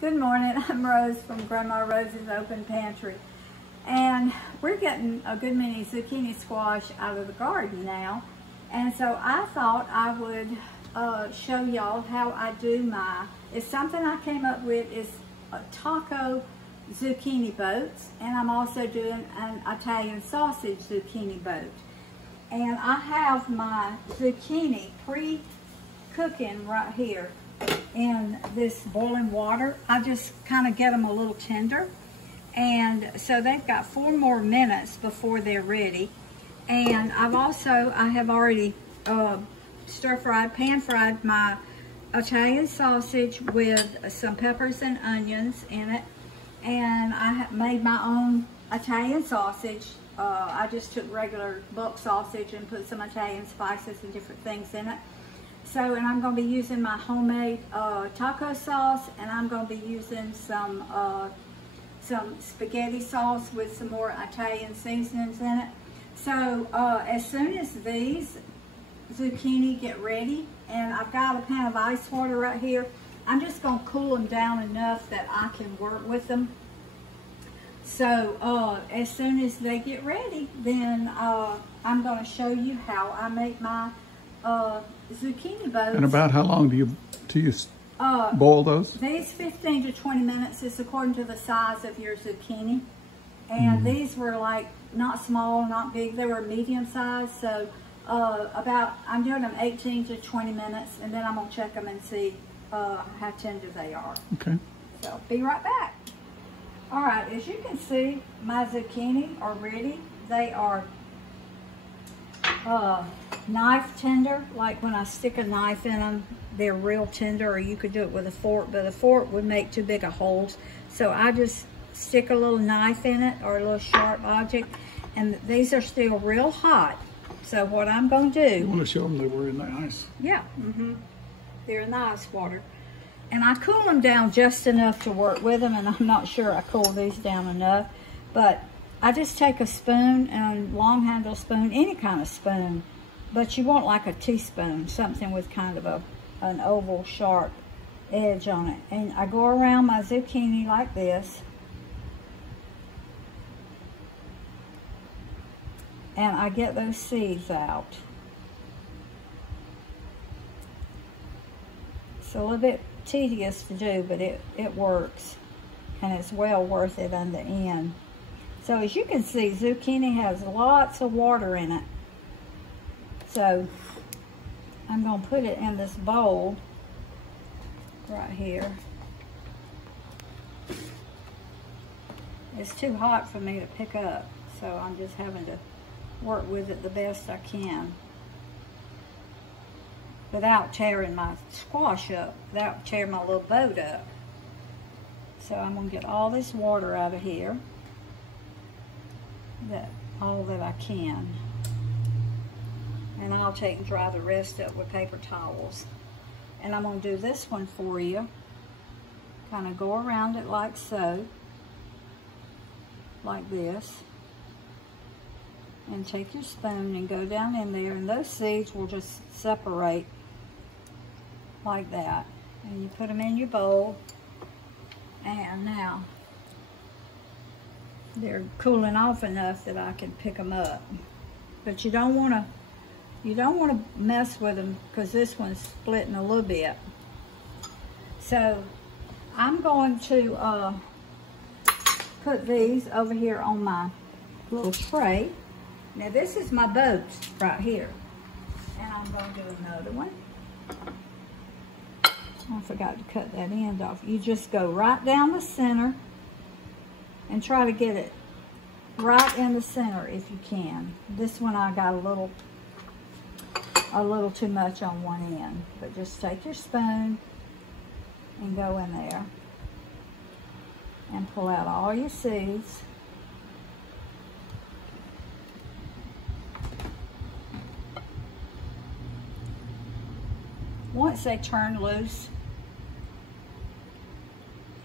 Good morning, I'm Rose from Grandma Rose's Open Pantry. And we're getting a good many zucchini squash out of the garden now. And so I thought I would show y'all how I do it's something I came up with, is a taco zucchini boats. And I'm also doing an Italian sausage zucchini boat. And I have my zucchini pre-cooking right here in this boiling water. I just kind of get them a little tender, and so they've got 4 more minutes before they're ready. And I have already stir-fried, pan-fried my Italian sausage with some peppers and onions in it, and I made my own Italian sausage. I just took regular bulk sausage and put some Italian spices and different things in it. So, and I'm going to be using my homemade taco sauce, and I'm going to be using some spaghetti sauce with some more Italian seasonings in it. So, as soon as these zucchini get ready, and I've got a pan of ice water right here, I'm just going to cool them down enough that I can work with them. So, as soon as they get ready, then I'm going to show you how I make my zucchini boats. And about how long do you boil those? These 15 to 20 minutes is according to the size of your zucchini. And these were like not small, not big, they were medium size. So I'm doing them 18 to 20 minutes, and then I'm gonna check them and see how tender they are. Okay. So be right back. All right, as you can see, my zucchini are ready. They are knife tender, like when I stick a knife in them, they're real tender, or you could do it with a fork, but a fork would make too big of holes. So I just stick a little knife in it, or a little sharp object, and these are still real hot. So what I'm going to do... You want to show them they were in the ice? Yeah, they're in the ice water. And I cool them down just enough to work with them, and I'm not sure I cool these down enough, but I just take a spoon, and long handle spoon, any kind of spoon, but you want like a teaspoon, something with kind of an oval sharp edge on it. And I go around my zucchini like this, and I get those seeds out. It's a little bit tedious to do, but it works, and it's well worth it in the end. So as you can see, zucchini has lots of water in it. So I'm going to put it in this bowl right here. It's too hot for me to pick up, so I'm just having to work with it the best I can without tearing my squash up, without tearing my little boat up. So I'm going to get all this water out of here, all that I can. And I'll take and dry the rest up with paper towels. And I'm going to do this one for you. Kind of go around it like so, like this. And take your spoon and go down in there, and those seeds will just separate like that. And you put them in your bowl, and now they're cooling off enough that I can pick them up. But you don't want to mess with them, because this one's splitting a little bit. So I'm going to put these over here on my little tray. Now this is my boat right here, and I'm going to do another one. I forgot to cut that end off. You just go right down the center and try to get it right in the center if you can. This one I got a little too much on one end, but just take your spoon and go in there and pull out all your seeds. Once they turn loose,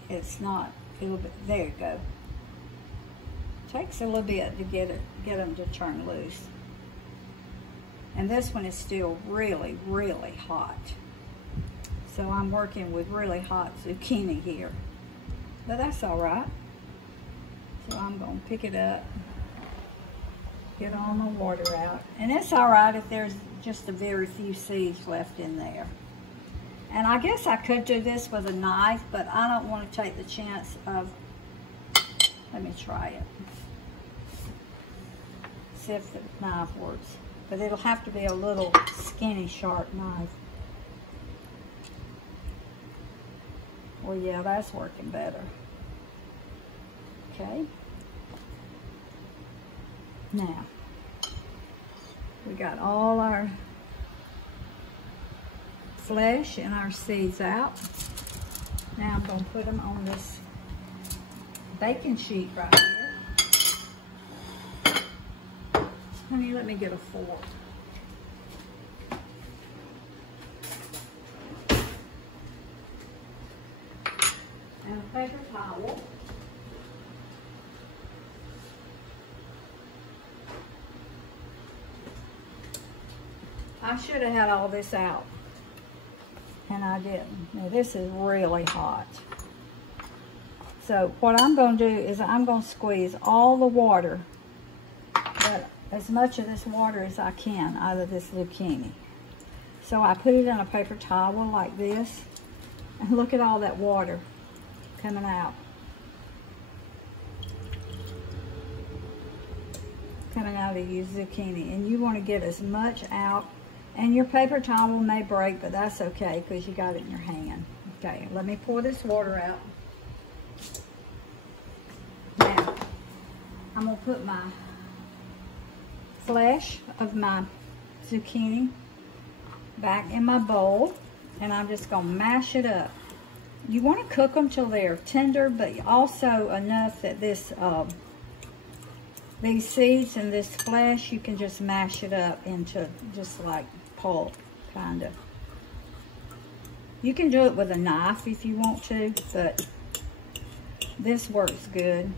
there you go. Takes a little bit to get them to turn loose. And this one is still really, really hot. So I'm working with really hot zucchini here. but that's all right. So I'm gonna pick it up, get all my water out. And it's all right if there's just a very few seeds left in there. And I guess I could do this with a knife, but I don't want to take the chance of, let me try it. See if the knife works. But it'll have to be a little skinny, sharp knife. Well, yeah, that's working better. Okay. Now, we got all our flesh and our seeds out. Now I'm going to put them on this baking sheet right here. Honey, let me get a fork. And a paper towel. I should have had all this out, and I didn't. Now this is really hot. So what I'm going to do is I'm going to squeeze all the water, as much of this water as I can out of this zucchini. So I put it in a paper towel like this, and look at all that water coming out. Coming out of your zucchini, and you want to get as much out. And your paper towel may break, but that's okay because you got it in your hand. Okay, let me pour this water out. Now, I'm going to put my flesh of my zucchini back in my bowl, and I'm just going to mash it up. You want to cook them till they're tender, but also enough that this these seeds and this flesh, you can just mash it up into just like pulp, kind of. You can do it with a knife if you want to, but this works good.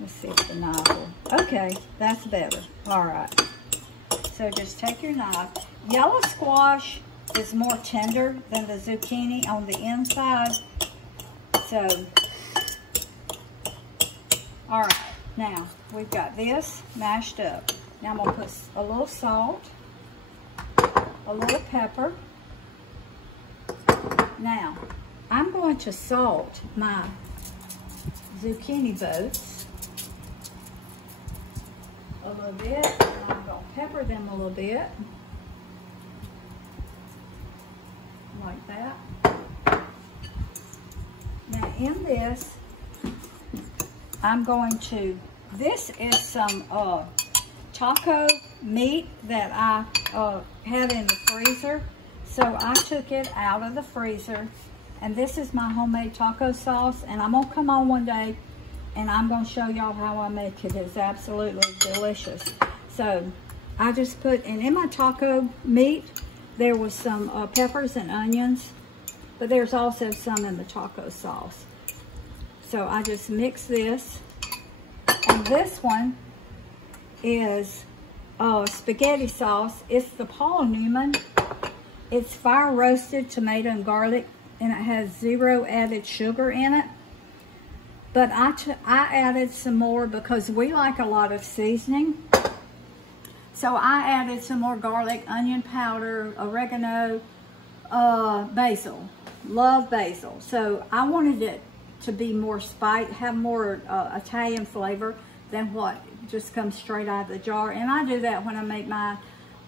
Let's see if the knife will. Okay, that's better. All right. So just take your knife. Yellow squash is more tender than the zucchini on the inside. So, all right. Now, we've got this mashed up. Now I'm going to put a little salt, a little pepper. Now, I'm going to salt my zucchini boats a little bit. And I'm going to pepper them a little bit. Like that. Now, in this, I'm going to, this is some taco meat that I had in the freezer. So I took it out of the freezer, and this is my homemade taco sauce, and I'm gonna come on one day and I'm gonna show y'all how I make it. It's absolutely delicious. So I just put, and in my taco meat, there was some peppers and onions, but there's also some in the taco sauce. So I just mix this, and this one is spaghetti sauce. It's the Paul Newman. It's fire roasted tomato and garlic, and it has 0 added sugar in it. But I added some more because we like a lot of seasoning. So I added some more garlic, onion powder, oregano, basil. Love basil. So I wanted it to be more spicy, have more Italian flavor than what just comes straight out of the jar. And I do that when I make my,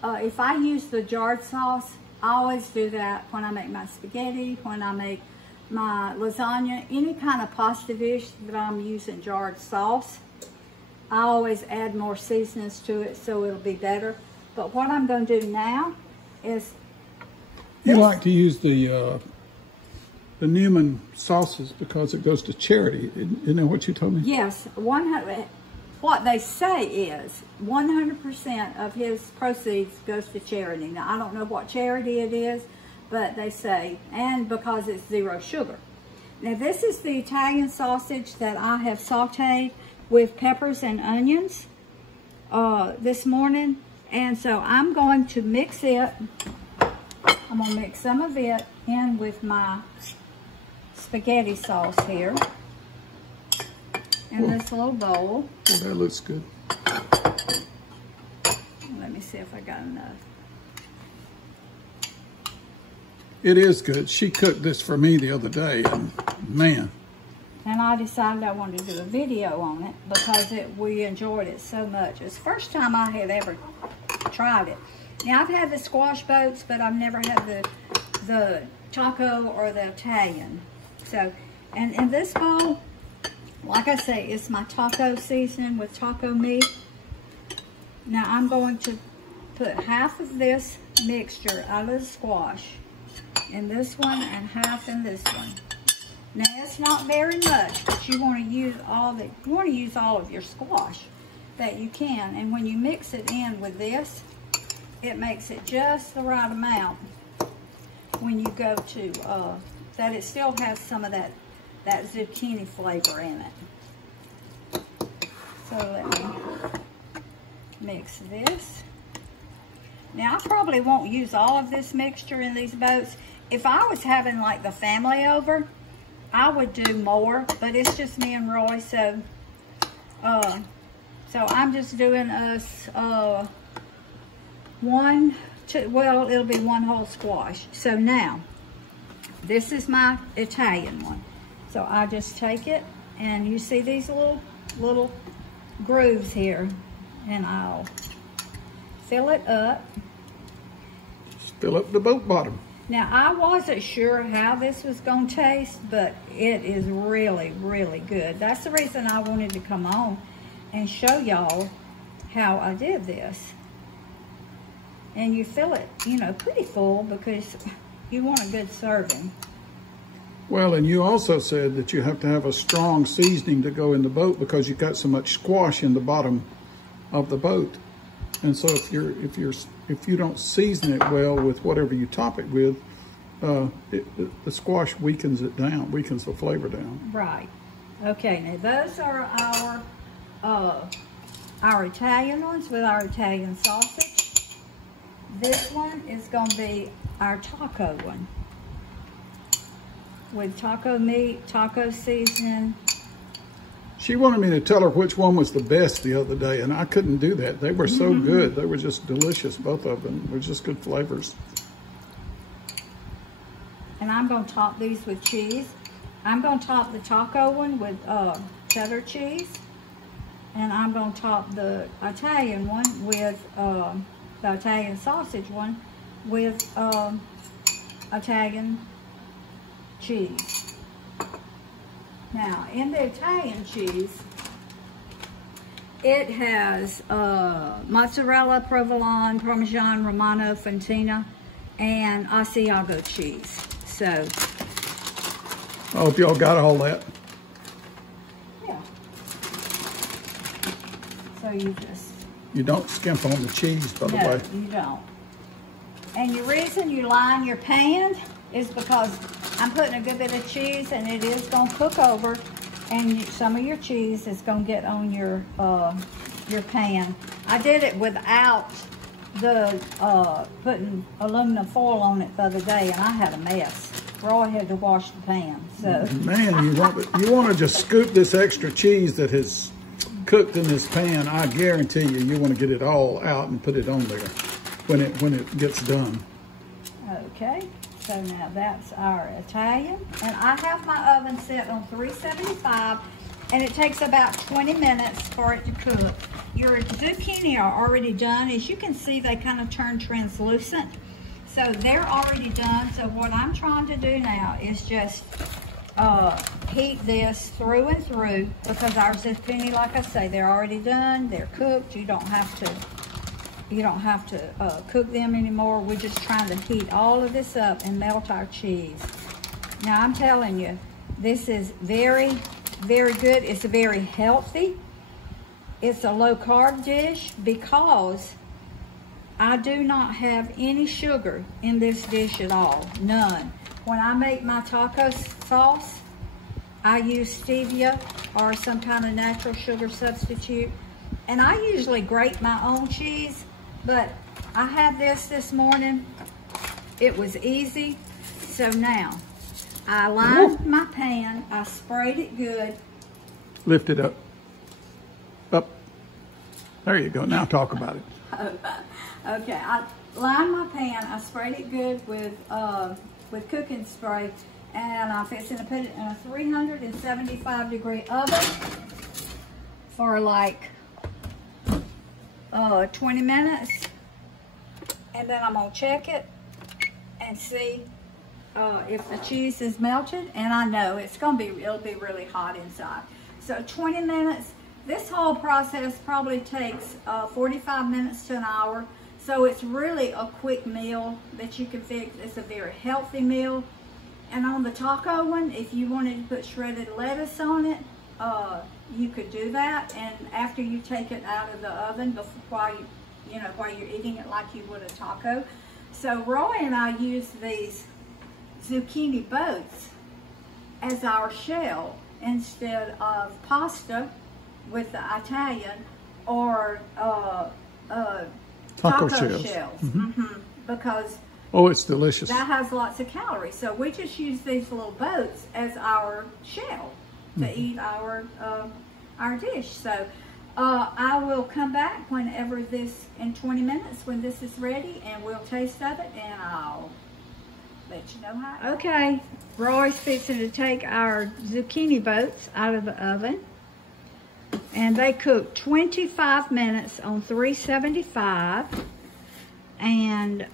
if I use the jarred sauce, I always do that when I make my spaghetti, when I make my lasagna, any kind of pasta dish that I'm using jarred sauce. I always add more seasonings to it so it'll be better. But what I'm going to do now is... You like to use the Newman sauces because it goes to charity. Isn't that what you told me? Yes. What they say is 100% of his proceeds goes to charity. Now, I don't know what charity it is, but they say, and because it's 0 sugar. Now, this is the Italian sausage that I have sauteed with peppers and onions this morning. And so I'm going to mix it. I'm going to mix some of it in with my spaghetti sauce here in this little bowl. Well, that looks good. Let me see if I got enough. It is good. She cooked this for me the other day, and man. And I decided I wanted to do a video on it because we enjoyed it so much. It's the first time I had ever tried it. Now, I've had the squash boats, but I've never had the taco or the Italian. So, and in this bowl, like I say, it's my taco seasoning with taco meat. Now, I'm going to put half of this mixture out of the squash in this one and half in this one. Now, it's not very much, but you want to use all of your squash that you can. And when you mix it in with this, it makes it just the right amount when you go to, that it still has some of that zucchini flavor in it. So let me mix this. Now, I probably won't use all of this mixture in these boats. If I was having like the family over, I would do more, but it's just me and Roy, so I'm just doing us well, it'll be one whole squash. So now, this is my Italian one. So I just take it, and you see these little grooves here, and I'll fill it up. Just fill up the boat bottom. Now, I wasn't sure how this was going to taste, but it is really, really good. That's the reason I wanted to come on and show y'all how I did this. And you fill it, you know, pretty full because you want a good serving. Well, and you also said that you have to have a strong seasoning to go in the boat because you've got so much squash in the bottom of the boat. And so if you don't season it well with whatever you top it with, the squash weakens it down, weakens the flavor down. Right. Okay. Now those are our Italian ones with our Italian sausage. This one is going to be our taco one with taco meat, taco seasoning. She wanted me to tell her which one was the best the other day, and I couldn't do that. They were so good. They were just delicious, both of them. They were just good flavors. And I'm going to top these with cheese. I'm going to top the taco one with cheddar cheese. And I'm going to top the Italian one with, the Italian sausage one with Italian cheese. Now, in the Italian cheese, it has mozzarella, provolone, parmesan, romano, fontina, and Asiago cheese. So, I hope y'all got all that. Yeah. So you don't skimp on the cheese, by the way. No, you don't. And the reason you line your pan is because I'm putting a good bit of cheese, and it is going to cook over, and some of your cheese is going to get on your pan. I did it without the putting aluminum foil on it the other day, and I had a mess. Roy had to wash the pan. So man, you want to just scoop this extra cheese that has cooked in this pan. I guarantee you want to get it all out and put it on there when it gets done. Okay. So now that's our Italian, and I have my oven set on 375, and it takes about 20 minutes for it to cook. Your zucchini are already done. As you can see, they kind of turn translucent, so they're already done. So what I'm trying to do now is just heat this through and through, because our zucchini, like I say, they're already done. They're cooked. You don't have to cook them anymore. We're just trying to heat all of this up and melt our cheese. Now, I'm telling you, this is very, very good. It's very healthy. It's a low-carb dish because I do not have any sugar in this dish at all. None. When I make my taco sauce, I use stevia or some kind of natural sugar substitute. And I usually grate my own cheese, but I had this morning. It was easy. So now, I lined my pan. I sprayed it good. Lift it up. Up. There you go. Now talk about it. Okay, I lined my pan. I sprayed it good with cooking spray, and I'm fixing to put it in a 375-degree oven for like 20 minutes, and then I'm gonna check it and see if the cheese is melted. And I know it'll be really hot inside. So 20 minutes. This whole process probably takes 45 minutes to an hour. So it's really a quick meal that you can fix. It's a very healthy meal. And on the taco one, if you wanted to put shredded lettuce on it, you could do that. And after you take it out of the oven, while you're eating it like you would a taco. So Roy and I use these Zucchini Boats as our shell instead of pasta with the Italian or taco shells. Because it's delicious. That has lots of calories. So we just use these little boats as our shell to eat our dish. So I will come back whenever in 20 minutes when this is ready, and we'll taste of it, and I'll let you know how. Okay, Roy's fixing to take our Zucchini Boats out of the oven. And they cook 25 minutes on 375. And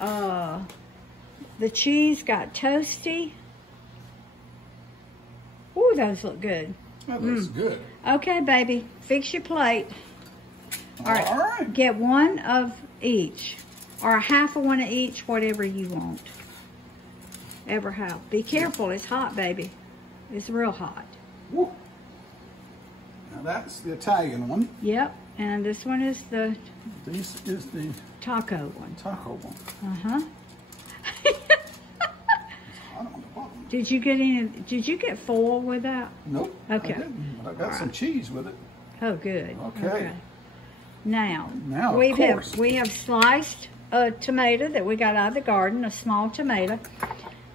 the cheese got toasty. Ooh, those look good. That looks good. Okay, baby, fix your plate. All right. Get one of each, or a half of one of each, whatever you want. Ever how. Be careful, it's hot, baby. It's real hot. Woo. Now that's the Italian one. Yep, and this one is the... This is the... taco one. Taco one. Uh-huh. It's hot on the bottom. Did you get foil with that? Nope. Okay. I didn't, but I got some cheese with it. Oh, good. Okay. Now of we have sliced a tomato that we got out of the garden, a small tomato.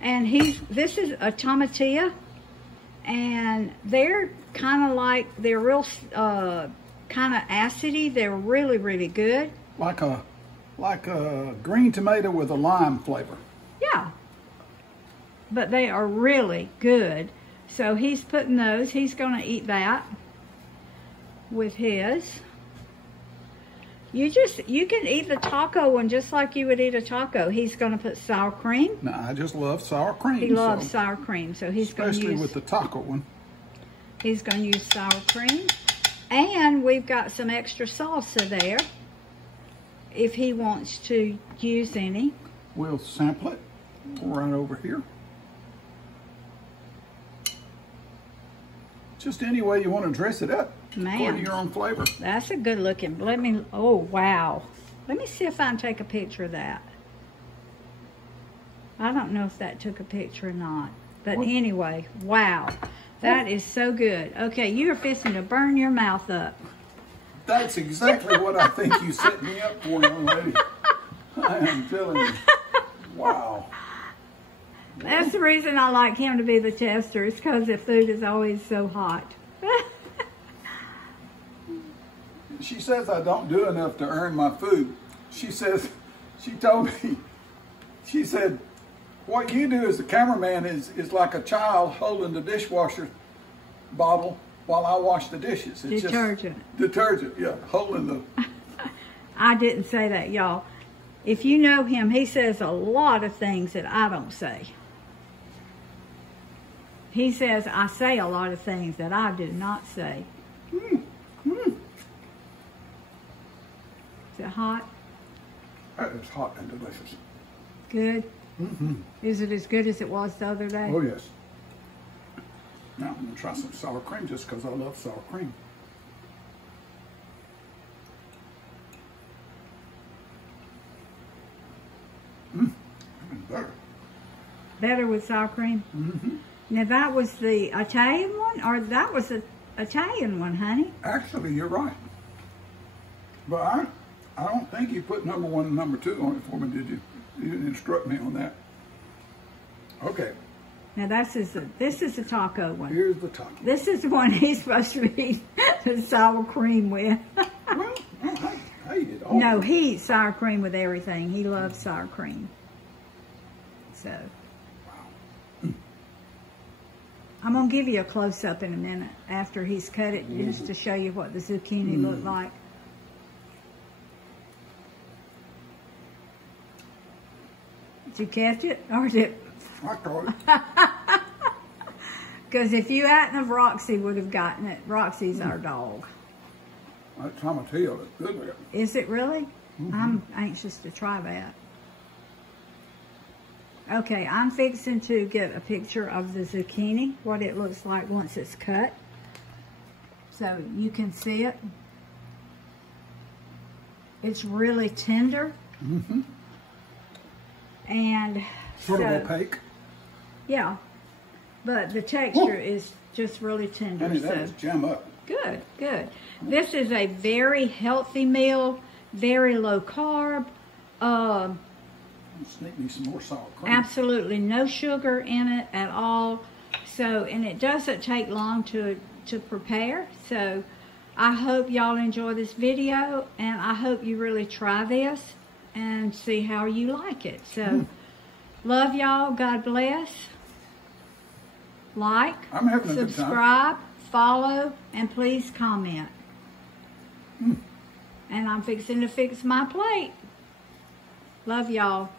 And this is a tomatilla, and they're kind of like, they're real kind of acidy. They're really, really good. Like a green tomato with a lime flavor. Yeah. But they are really good. So he's putting those. He's going to eat that with his. You can eat the taco one just like you would eat a taco. He's going to put sour cream. No, I just love sour cream. He loves sour cream, so he's going to use... Especially with the taco one. He's going to use sour cream. And we've got some extra salsa there, if he wants to use any. We'll sample it right over here. Just any way you want to dress it up. According to your own flavor. That's a good looking. Oh, wow. Let me see if I can take a picture of that. I don't know if that took a picture or not. But anyway, wow. That is so good. Okay, you are fixing to burn your mouth up. That's exactly what I think you set me up for, young lady. I am telling you. Wow. That's the reason I like him to be the tester. It's because the food is always so hot. She says I don't do enough to earn my food. She told me, she said, what you do as the cameraman is like a child holding the dishwasher bottle while I wash the dishes. It's detergent. Detergent, yeah, holding the... I didn't say that, y'all. If you know him, he says a lot of things that I don't say. He says I say a lot of things that I do not say. Is it hot? That is hot and delicious. Good? Is it as good as it was the other day? Oh, yes. Now I'm going to try some sour cream just because I love sour cream. Even better. Better with sour cream? Now that was the Italian one, or that was the Italian one, honey? Actually, you're right. But I don't think you put number 1 and number 2 on it for me, did you? You didn't instruct me on that. Okay. Now this is the taco one. Here's the taco. This is the one he's supposed to eat the sour cream with. Well, I eat it all. No, he eats sour cream with everything. He loves sour cream. So, I'm going to give you a close-up in a minute after he's cut it, just to show you what the zucchini look like. Did you catch it? Or did I caught it. Because if you hadn't have, Roxy would have gotten it. Roxy's our dog. That tomatillo is good with it. Is it really? I'm anxious to try that. Okay, I'm fixing to get a picture of the zucchini, what it looks like once it's cut. So you can see it. It's really tender. And sort of opaque. Yeah, but the texture is just really tender. Honey, that is jam up. Good, good. This is a very healthy meal, very low carb. Sneak me some more sour cream. Absolutely no sugar in it at all. So, and it doesn't take long to prepare. So, I hope y'all enjoy this video, and I hope you really try this and see how you like it. So, love y'all. God bless. Like, I'm having a good time. subscribe, follow, and please comment. And I'm fixing to fix my plate. Love y'all.